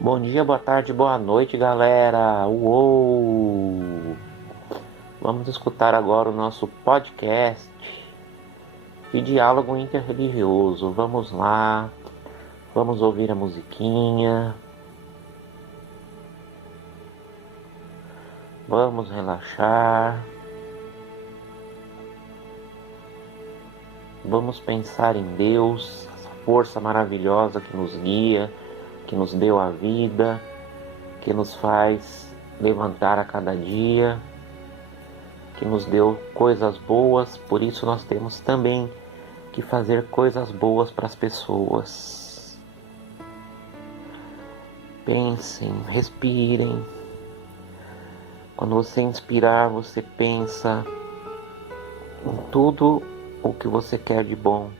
Bom dia, boa tarde, boa noite, galera! Uou! Vamos escutar agora o nosso podcast de diálogo interreligioso. Vamos lá, vamos ouvir a musiquinha, vamos relaxar, vamos pensar em Deus, essa força maravilhosa que nos guia, que nos deu a vida, que nos faz levantar a cada dia, que nos deu coisas boas, por isso nós temos também que fazer coisas boas para as pessoas. Pensem, respirem. Quando você inspirar, você pensa em tudo o que você quer de bom.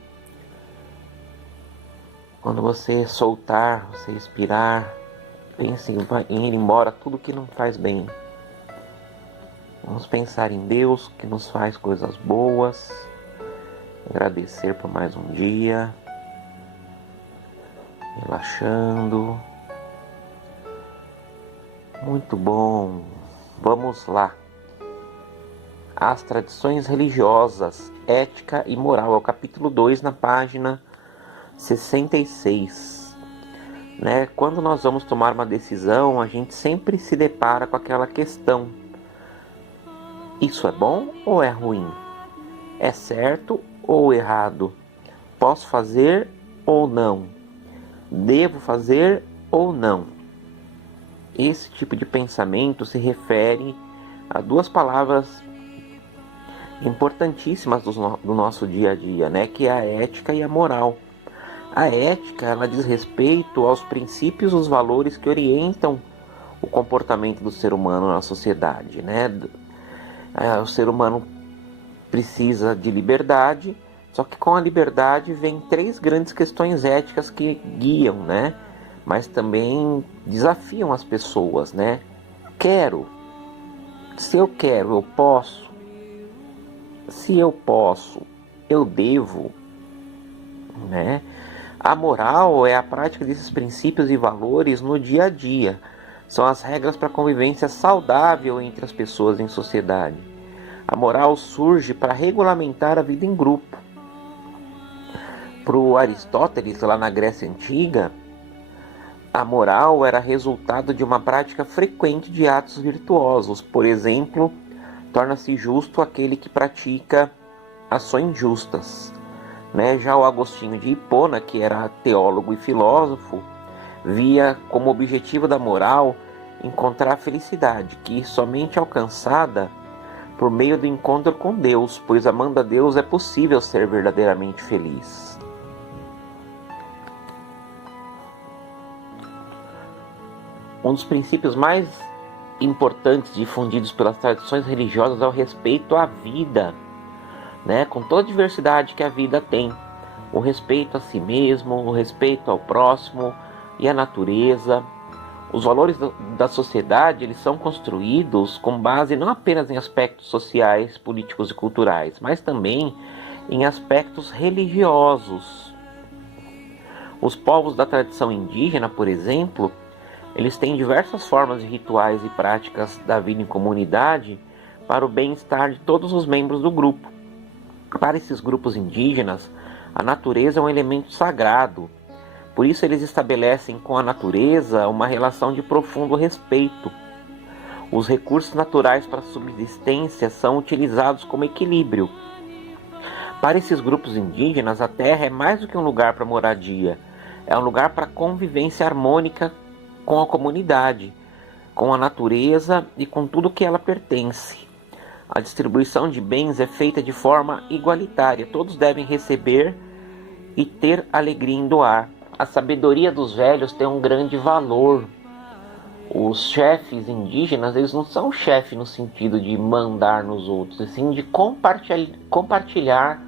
Quando você soltar, você expirar, pense em ir embora tudo que não faz bem. Vamos pensar em Deus que nos faz coisas boas, agradecer por mais um dia, relaxando. Muito bom. Vamos lá. As tradições religiosas, ética e moral. É o capítulo 2 na página 66. Quando nós vamos tomar uma decisão, a gente sempre se depara com aquela questão: isso é bom ou é ruim? É certo ou errado? Posso fazer ou não? Devo fazer ou não? Esse tipo de pensamento se refere a duas palavras importantíssimas do nosso dia a dia, que é a ética e a moral. A ética, ela diz respeito aos princípios e os valores que orientam o comportamento do ser humano na sociedade, O ser humano precisa de liberdade, só que com a liberdade vem três grandes questões éticas que guiam, mas também desafiam as pessoas, Quero. Se eu quero, eu posso. Se eu posso, eu devo, A moral é a prática desses princípios e valores no dia a dia. São as regras para a convivência saudável entre as pessoas em sociedade. A moral surge para regulamentar a vida em grupo. Para o Aristóteles, lá na Grécia Antiga, a moral era resultado de uma prática frequente de atos virtuosos. Por exemplo, torna-se justo aquele que pratica ações justas. Já o Agostinho de Hipona, que era teólogo e filósofo, via como objetivo da moral encontrar a felicidade, que somente alcançada por meio do encontro com Deus, pois amando a Deus é possível ser verdadeiramente feliz. Um dos princípios mais importantes difundidos pelas tradições religiosas é o respeito à vida, com toda a diversidade que a vida tem. O respeito a si mesmo, o respeito ao próximo e à natureza. Os valores da sociedade, eles são construídos com base não apenas em aspectos sociais, políticos e culturais, mas também em aspectos religiosos. Os povos da tradição indígena, por exemplo, eles têm diversas formas de rituais e práticas da vida em comunidade para o bem-estar de todos os membros do grupo. Para esses grupos indígenas, a natureza é um elemento sagrado. Por isso eles estabelecem com a natureza uma relação de profundo respeito. Os recursos naturais para a subsistência são utilizados como equilíbrio. Para esses grupos indígenas, a terra é mais do que um lugar para moradia. É um lugar para convivência harmônica com a comunidade, com a natureza e com tudo que ela pertence. A distribuição de bens é feita de forma igualitária. Todos devem receber e ter alegria em doar. A sabedoria dos velhos tem um grande valor. Os chefes indígenas, eles não são chefes no sentido de mandar nos outros, e sim de compartilhar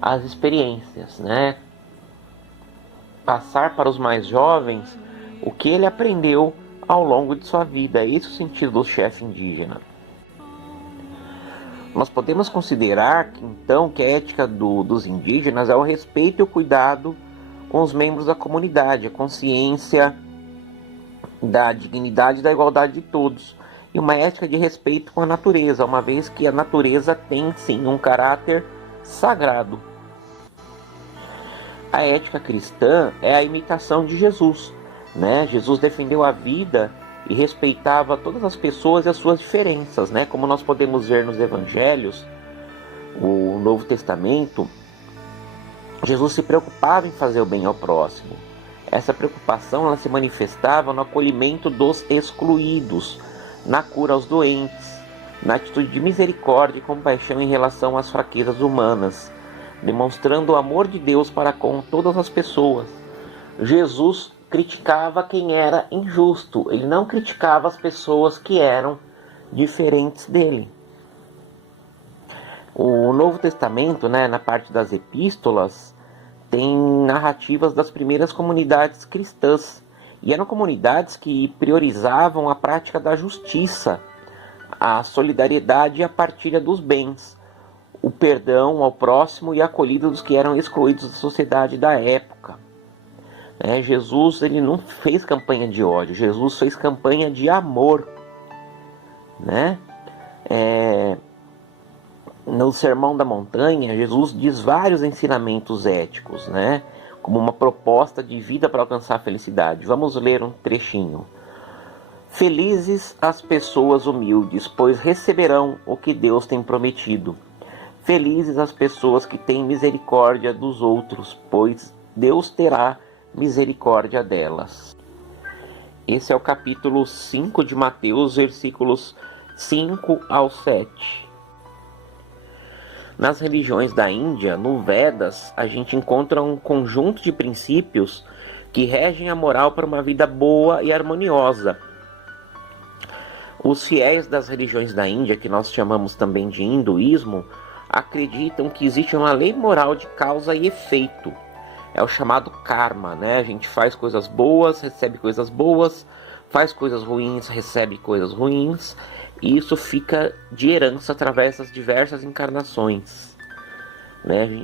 as experiências, Passar para os mais jovens o que ele aprendeu ao longo de sua vida. Esse é o sentido do chefe indígena. Nós podemos considerar então que a ética dos indígenas é o respeito e o cuidado com os membros da comunidade, a consciência da dignidade e da igualdade de todos, e uma ética de respeito com a natureza, uma vez que a natureza tem sim um caráter sagrado. A ética cristã é a imitação de Jesus, né? Jesus defendeu a vida e respeitava todas as pessoas e as suas diferenças, né? Como nós podemos ver nos evangelhos, o Novo Testamento, Jesus se preocupava em fazer o bem ao próximo. Essa preocupação ela se manifestava no acolhimento dos excluídos, na cura aos doentes, na atitude de misericórdia e compaixão em relação às fraquezas humanas, demonstrando o amor de Deus para com todas as pessoas. Jesus criticava quem era injusto, ele não criticava as pessoas que eram diferentes dele. O Novo Testamento, né, na parte das epístolas, tem narrativas das primeiras comunidades cristãs, e eram comunidades que priorizavam a prática da justiça, a solidariedade e a partilha dos bens, o perdão ao próximo e a acolhida dos que eram excluídos da sociedade da época. Jesus ele não fez campanha de ódio, Jesus fez campanha de amor. No Sermão da Montanha, Jesus diz vários ensinamentos éticos, como uma proposta de vida para alcançar a felicidade. Vamos ler um trechinho. Felizes as pessoas humildes, pois receberão o que Deus tem prometido. Felizes as pessoas que têm misericórdia dos outros, pois Deus terá misericórdia delas. Esse é o capítulo 5 de Mateus, versículos 5 ao 7. Nas religiões da Índia, no Vedas, a gente encontra um conjunto de princípios que regem a moral para uma vida boa e harmoniosa. Os fiéis das religiões da Índia, que nós chamamos também de hinduísmo, acreditam que existe uma lei moral de causa e efeito. É o chamado karma, A gente faz coisas boas, recebe coisas boas, faz coisas ruins, recebe coisas ruins, e isso fica de herança através das diversas encarnações.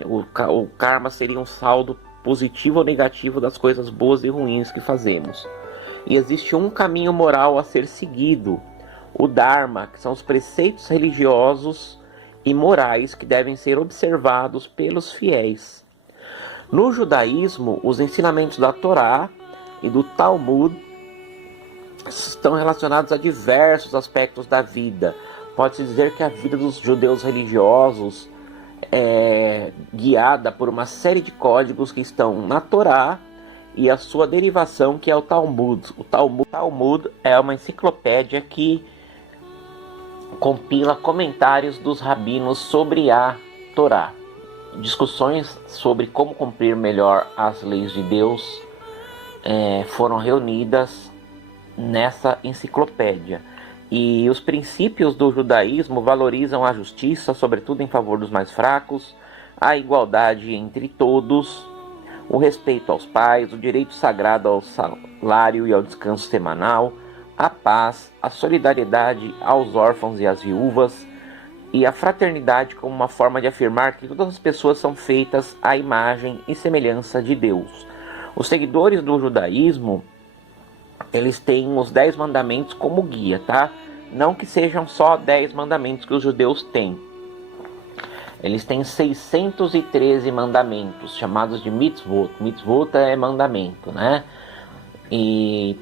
O karma seria um saldo positivo ou negativo das coisas boas e ruins que fazemos. E existe um caminho moral a ser seguido, o Dharma, que são os preceitos religiosos e morais que devem ser observados pelos fiéis. No judaísmo, os ensinamentos da Torá e do Talmud estão relacionados a diversos aspectos da vida. Pode-se dizer que a vida dos judeus religiosos é guiada por uma série de códigos que estão na Torá e a sua derivação, que é o Talmud. O Talmud é uma enciclopédia que compila comentários dos rabinos sobre a Torá. Discussões sobre como cumprir melhor as leis de Deus foram reunidas nessa enciclopédia. E os princípios do judaísmo valorizam a justiça, sobretudo em favor dos mais fracos, a igualdade entre todos, o respeito aos pais, o direito sagrado ao salário e ao descanso semanal, a paz, a solidariedade aos órfãos e às viúvas, e a fraternidade como uma forma de afirmar que todas as pessoas são feitas à imagem e semelhança de Deus. Os seguidores do judaísmo, eles têm os 10 mandamentos como guia, Não que sejam só 10 mandamentos que os judeus têm. Eles têm 613 mandamentos, chamados de mitzvot. Mitzvot é mandamento, E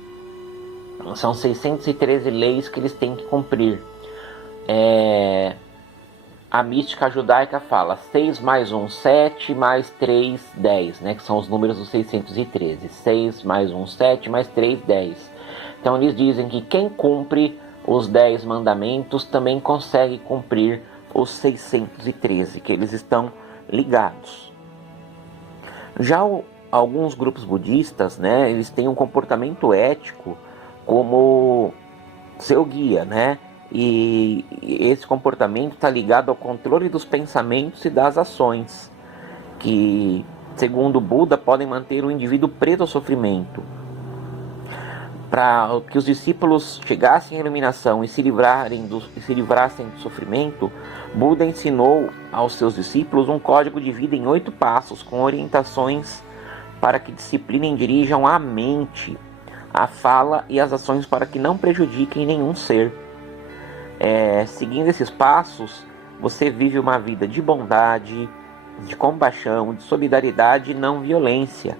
são 613 leis que eles têm que cumprir. A mística judaica fala 6 mais 1, 7, mais 3, 10, que são os números dos 613. 6 mais 1, 7, mais 3, 10. Então eles dizem que quem cumpre os 10 mandamentos também consegue cumprir os 613, que eles estão ligados. Já alguns grupos budistas, eles têm um comportamento ético como seu guia, E esse comportamento está ligado ao controle dos pensamentos e das ações, que, segundo Buda, podem manter o indivíduo preso ao sofrimento. Para que os discípulos chegassem à iluminação e se livrassem do sofrimento, Buda ensinou aos seus discípulos um código de vida em 8 passos, com orientações para que disciplinem e dirijam a mente, a fala e as ações para que não prejudiquem nenhum ser. Seguindo esses passos, você vive uma vida de bondade, de compaixão, de solidariedade e não violência,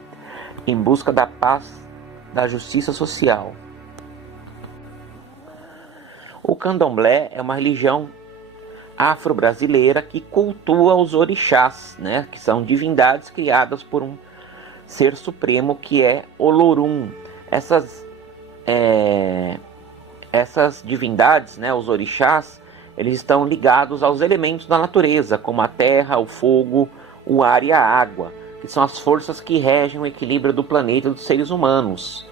em busca da paz, da justiça social. O candomblé é uma religião afro-brasileira que cultua os orixás, né, que são divindades criadas por um ser supremo que é Olorum. Essas divindades, né, os orixás, eles estão ligados aos elementos da natureza, como a terra, o fogo, o ar e a água, que são as forças que regem o equilíbrio do planeta e dos seres humanos.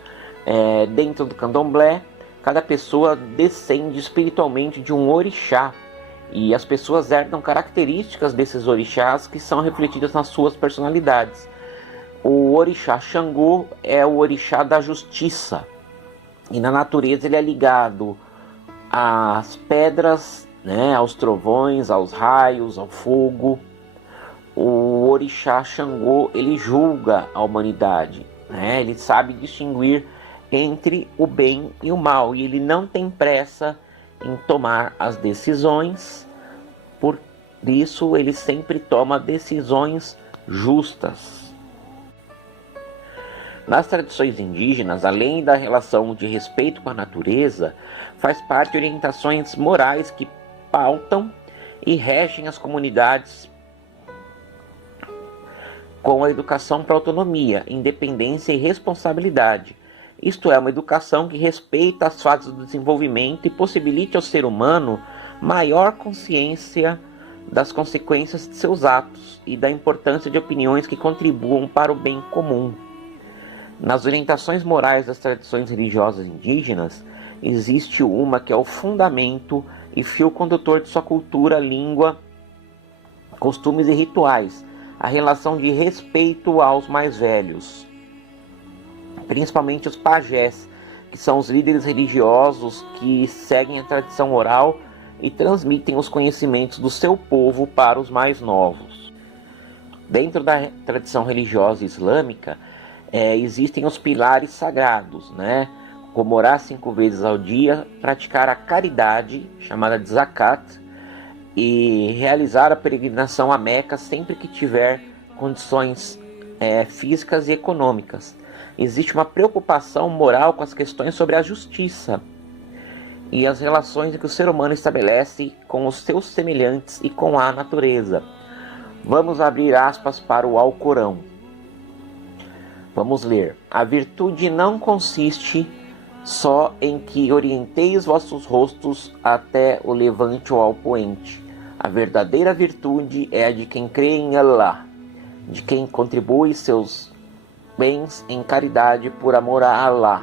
Dentro do candomblé, cada pessoa descende espiritualmente de um orixá, e as pessoas herdam características desses orixás que são refletidas nas suas personalidades. O orixá Xangô é o orixá da justiça, e na natureza ele é ligado às pedras, né, aos trovões, aos raios, ao fogo. O orixá Xangô, ele julga a humanidade, né? Ele sabe distinguir entre o bem e o mal, e ele não tem pressa em tomar as decisões, por isso ele sempre toma decisões justas. Nas tradições indígenas, além da relação de respeito com a natureza, faz parte de orientações morais que pautam e regem as comunidades com a educação para autonomia, independência e responsabilidade. Isto é, uma educação que respeita as fases do desenvolvimento e possibilite ao ser humano maior consciência das consequências de seus atos e da importância de opiniões que contribuam para o bem comum. Nas orientações morais das tradições religiosas indígenas, existe uma que é o fundamento e fio condutor de sua cultura, língua, costumes e rituais, a relação de respeito aos mais velhos, principalmente os pajés, que são os líderes religiosos que seguem a tradição oral e transmitem os conhecimentos do seu povo para os mais novos. Dentro da tradição religiosa islâmica, existem os pilares sagrados, né? Como orar 5 vezes ao dia, praticar a caridade, chamada de zakat, e realizar a peregrinação a Meca sempre que tiver condições físicas e econômicas. Existe uma preocupação moral com as questões sobre a justiça e as relações que o ser humano estabelece com os seus semelhantes e com a natureza. Vamos abrir aspas para o Alcorão. Vamos ler. A virtude não consiste só em que orienteis vossos rostos até o levante ou ao poente. A verdadeira virtude é a de quem crê em Allah, de quem contribui seus bens em caridade por amor a Allah,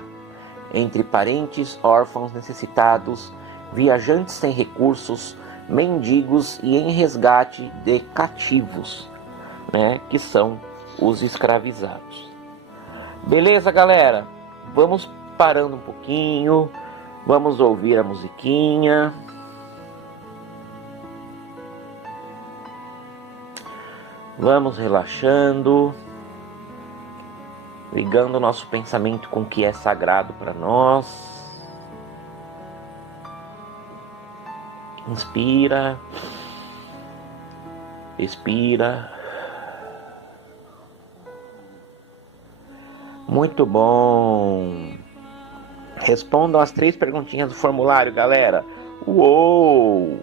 entre parentes, órfãos necessitados, viajantes sem recursos, mendigos e em resgate de cativos, né, que são os escravizados. Beleza, galera? Vamos parando um pouquinho, vamos ouvir a musiquinha. Vamos relaxando, ligando o nosso pensamento com o que é sagrado para nós. Inspira, expira. Muito bom. Respondam as 3 perguntinhas do formulário, galera. Uou!